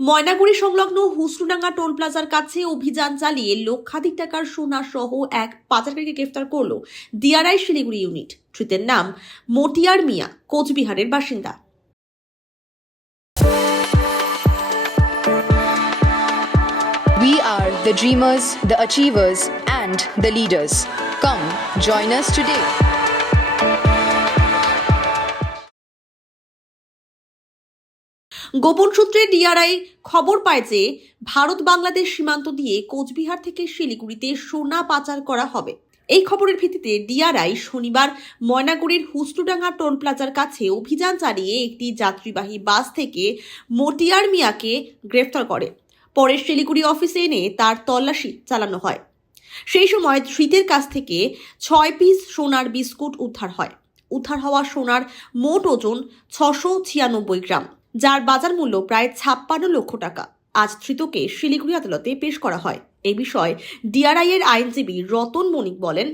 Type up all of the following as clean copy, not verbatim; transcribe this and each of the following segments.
ময়নাগুড়ি সংলগ্ন হুসরুডাঙ্গা টোল প্লাজার কাছে অভিযান চালিয়ে লক্ষাধিক টাকার সোনা সহ এক পাচারকারীকে গ্রেফতার করল ডিআরআই শিলিগুড়ি ইউনিট। ধৃতের নাম মতিয়ার মিয়া, কোচবিহারের বাসিন্দা। We are the dreamers, the achievers, and the leaders. Come, join us today. গোপন সূত্রে ডিআরআই খবর পায় যে ভারত বাংলাদেশ সীমান্ত দিয়ে কোচবিহার থেকে শিলিগুড়িতে সোনা পাচার করা হবে। এই খবরের ভিত্তিতে ডিআরআই শনিবার ময়নাগুড়ির হুসরুডাঙ্গা টোল প্লাজার কাছে অভিযান চালিয়ে একটি যাত্রীবাহী বাস থেকে মতিয়ার মিয়াকে গ্রেফতার করে। পরে শিলিগুড়ি অফিসে এনে তার তল্লাশি চালানো হয়। সেই সময় ধৃতের কাছ থেকে 6 পিস সোনার বিস্কুট উদ্ধার হয়। উদ্ধার হওয়া সোনার মোট ওজন 696 গ্রাম, যার বাজার মূল্য প্রায় 56 লক্ষ টাকা। আজ ধৃতকে শিলিগুড়ি আদালতে পেশ করা হয়। এই বিষয়ে ডিআরআই এর আইনজীবী রতন মনিক বলেন,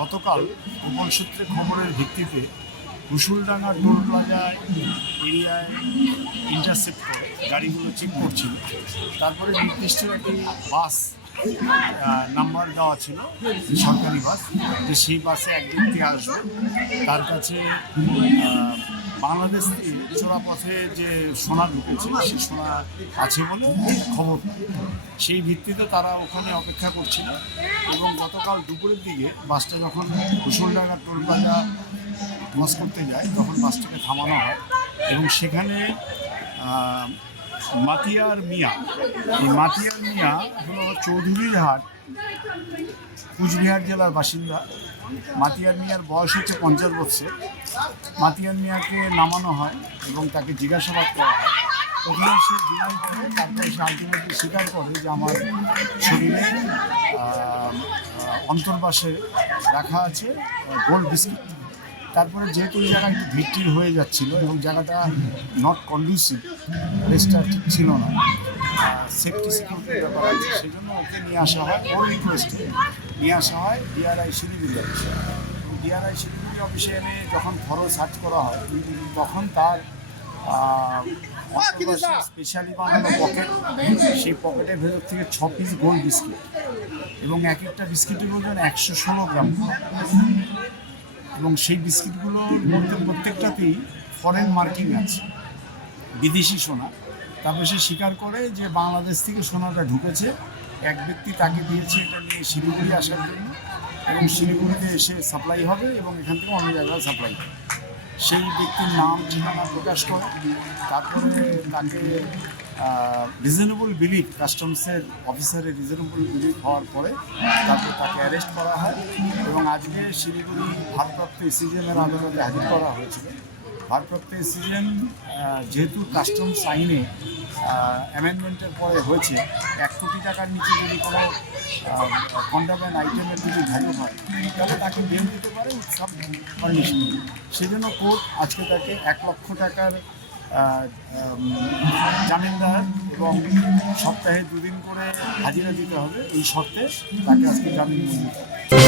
গতকাল গোপন সূত্রে খবরের ভিত্তিতে হুসুলডাঙ্গা টোল প্লাজা এরিয়ায় ইন্টারসেপ্ট করে গাড়িগুলো চেক করছিল। তারপরে নির্দিষ্ট একটি বাস নাম্বার দেওয়া ছিল, সরকারি বাস, যে সেই বাসে এক ব্যক্তি আসবে, তার কাছে বাংলাদেশ থেকে চোরাপথে যে সোনা ঢুকেছে সে সোনা আছে বলে খবর। সেই ভিত্তিতে তারা ওখানে অপেক্ষা করছিল এবং গতকাল দুপুরের দিকে বাসটা যখন হুসুলডাঙ্গা টোল প্লাজা ক্রস করতে যায় তখন বাসটাকে থামানো হয় এবং সেখানে মতিয়ার মিয়া হলো চৌধুরীরহাট, কুচবিহার জেলার বাসিন্দা। মতিয়ার মিয়ার বয়স হচ্ছে 50 বছর। মতিয়ার মিয়াকে নামানো হয় এবং তাকে জিজ্ঞাসাবাদ করা হয়। প্রথমে সে ডিনাই করে, তারপরে সে আলটিমেটলি স্বীকার করে যে আমার শরীরে অন্তর্বাসে রাখা আছে গোল্ড বিস্কিট। তারপরে যেহেতু এই জায়গা একটু ভিড় হয়ে যাচ্ছিল এবং জায়গাটা নট কন্ডিউসিভ, প্লেসটা ঠিক ছিল না, সেফটি সিকিউরিটির ব্যাপার আছে, সেই জন্য ওকে নিয়ে আসা হয়, ওর রিকোয়েস্টে নিয়ে আসা হয় ডিআরআই শিলিগুড়ি অফিসে। এবং ডিআরআই শিলিগুড়ি অফিসে এনে যখন থরো সার্চ করা হয় তখন তার স্পেশালি বানানো পকেট, সেই পকেটের ভেতর থেকে 6 পিস গোল্ড বিস্কিট এবং এক একটা বিস্কিটের ওজন 116 গ্রাম এবং সেই বিস্কিটগুলোর মধ্যে প্রত্যেকটাতেই ফরেন মার্কিং আছে, বিদেশি সোনা। তারপরে সে স্বীকার করে যে বাংলাদেশ থেকে সোনাটা ঢুকেছে, এক ব্যক্তি তাকে দিয়েছে এটা নিয়ে শিলিগুড়ি আসার জন্য এবং শিলিগুড়িতে এসে সাপ্লাই হবে এবং এখান থেকে অন্য জায়গায় সাপ্লাই হবে। সেই ব্যক্তির নাম ঠিকানা প্রকাশ করে তারপরে তাকে রিজনেবল বিলিভ, কাস্টমসের অফিসারের রিজনেবল বিলিভ হওয়ার পরে তারপর তাকে অ্যারেস্ট করা হয় এবং আজকে শিলিগুড়ি ভারপ্রাপ্ত এসিজিএমের আদালতে হাজির করা হয়েছিল। ভারপ্রাপ্ত এসিজিএম যেহেতু কাস্টমস আইনে অ্যামেন্ডমেন্টের পরে হয়েছে 1 কোটি টাকার নিচে যদি কোনো কন্ট্রাব্যান্ড আইটেমের যদি ভ্যালু হয় তাহলে তাকে বেল দিতে পারে উইথ সাব কন্ডিশন। সেজন্য কোর্ট আজকে তাকে 1 লক্ষ টাকার জামিনদার এবং সপ্তাহে 2 দিন করে হাজিরা দিতে হবে, এই শর্তে তাকে আজকে জামিন মঞ্জুর করে।